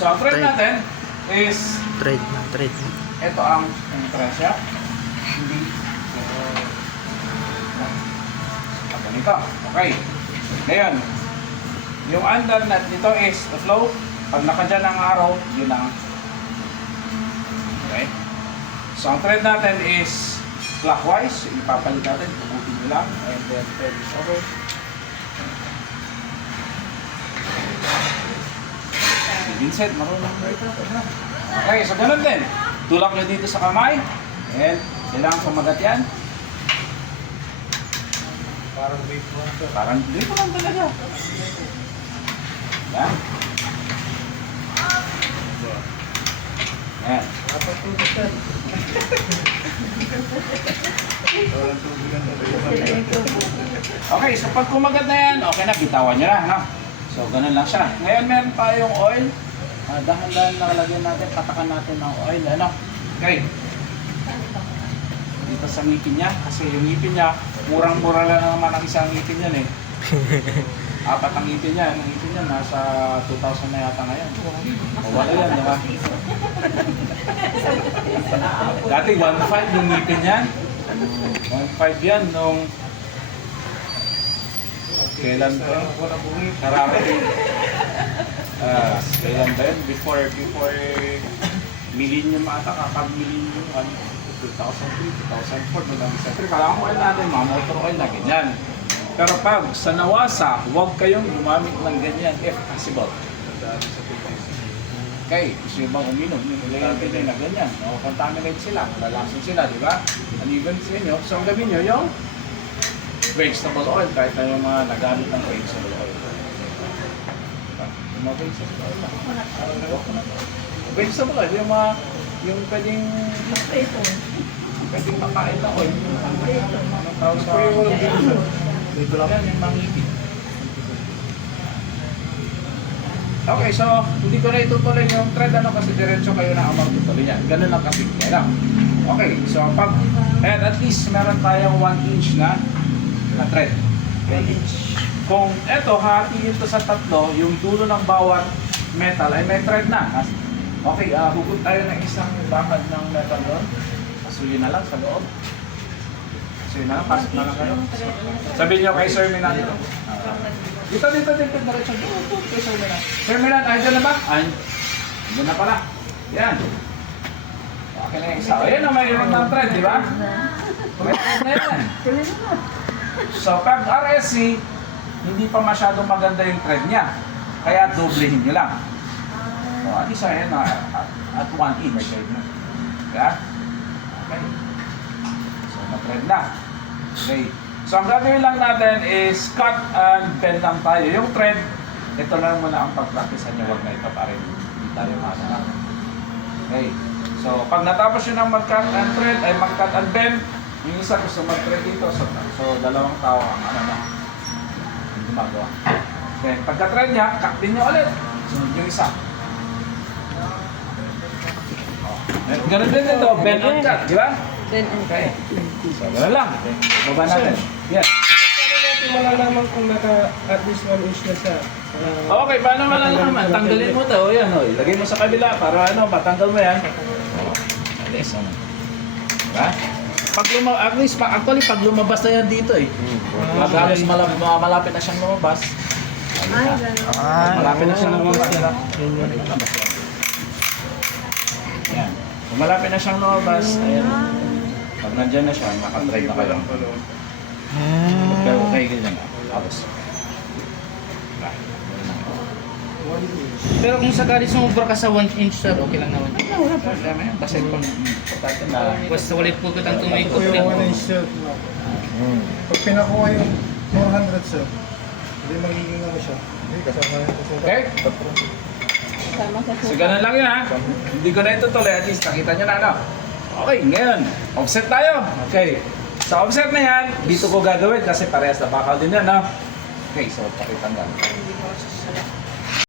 So, ang thread natin is Trade na, trade na. ito ang presya. Hindi. Ganito. Okay. Ngayon, yung under nut nito is the flow. Pag nakadyan ang araw, yun ang. Okay. So, ang thread natin is clockwise. Ipapalit natin. Puputin nyo lang. And then, thread is over. Si Vincent, marunong na. Okay, so ganun din. Tulak nyo dito sa kamay. And, kailangan kumagat yan. Parang wave mo ito. Parang dito lang talaga. Yan. Yan. Dapat tubig yan. Walang tubig yan. Okay, so pag kumagat na yan, okay na, bitawan nyo na. No? So, ganun lang siya. Ngayon, meron tayong oil. Dahan-dahan nakalagyan natin, patakan natin ng oil. Ano? Okay. Dito sa ngipin niya, kasi yung ngipin niya, murang-mura lang naman ang isang ngipin yan eh. Apat ang ngipin niya. Ang ngipin niya, nasa 2,000 na yata ngayon. O, wala yan, diba? Dati 1,500 yung ngipin niyan. 1,500 yan nung kailan ba? Karami. Kailan ba yun? Before millennium ata, kapag millennium, 2003, 2004, kailangan ko natin mga motor oil na ganyan. Pero pag sa Nawasa, huwag kayong gumamit ng ganyan if possible. Okay, gusto nyo bang uminom? Nilayan kayo na ganyan. O, contaminate sila, lalasin sila, di ba? Uneven sa inyo. So, ang gawin nyo yung vegetable oil, kahit na yung mga nagamit ng vegetable oil. Yung mga vegetable oil lang. Vegetable oil, yung pwedeng makain na oil. Anong tawag sa dito lang yan, yung mangipin. Okay, so hindi ko na itutuloy yung thread kasi diretso kayo na ang magtutuloy niyan. Ganun lang kasi kaya. Okay, so pag and at least meron tayong 1 inch na thread. 1 inch. Kung eto, hatiin ito sa tatlo, yung dulo ng bawat metal ay may thread na. Okay, hugot tayo ng isang bakad ng metal doon. Pasuyin na lang sa loob. Pasuyin na lang, pasok na lang kayo. Sabihin nyo kay Sir Minan dito. Dito, diretso. Dito, kay Sir Minan. Sir Minan, andyan na ba? Andyan na pala. Yan. Okay na yung isa. Ayan na, mayroon ng thread, di ba? May thread na yan. So, pag RSC, hindi pa masyadong maganda yung thread niya. Kaya doblehin nyo lang. So, at least ayan na, at 1 inch. Yeah? Okay. So, na-thread na. Okay. So, ang gagawin lang natin is cut and bend lang tayo. Yung thread, ito lang muna ang pag-practice nyo. Huwag na ito pa rin. Hindi tayo makasama. Okay. So, pag natapos nyo ng mag-cut and thread, ay mag-cut and bend, yung isa gusto mag-thread dito. So, dalawang tao ang yung gumagawa. Okay. Pagka-thread niya, cut din nyo ulit. Sunod yung isa. Ganun din ito, bend and cut, di ba? Okay. So, ganun lang. Baba natin. Yes. Paano natin malalaman kung at least 1 inch na siya? Okay, paano malalaman? Tanggalin mo ito. O yan, o. Ilagay mo sa kabila para matanggal mo yan. Alis, ano. Diba? At least, actually, pag lumabas na yan dito eh. Pag halos malapit na siyang lumabas. Malapit na siyang lumabas. Yan. Kung malapit na siyang lumabas, ayan. Pag nandyan na siya, nakatry na kayo. Okay, ganyan na. Tapos. Pero kung sakali sumubra ka sa 1 inch sir, okay lang naman. Wala problema yan. Basta kung importante na. Basta ulit po kitang tumikot Yung lang. 1 inch sir. Pag pinakuha yung 400 sir, hindi magiging ano siya. Hindi, kasama yun kasi. Okay? So, ganun lang yun ha. Hindi ko na itutuloy. At least nakita nyo na ano. Okay, ngayon. Offset tayo. Okay. Sa offset na yan, dito ko gagawin kasi parehas na bakal din yan. No? Okay, so pakitanggal.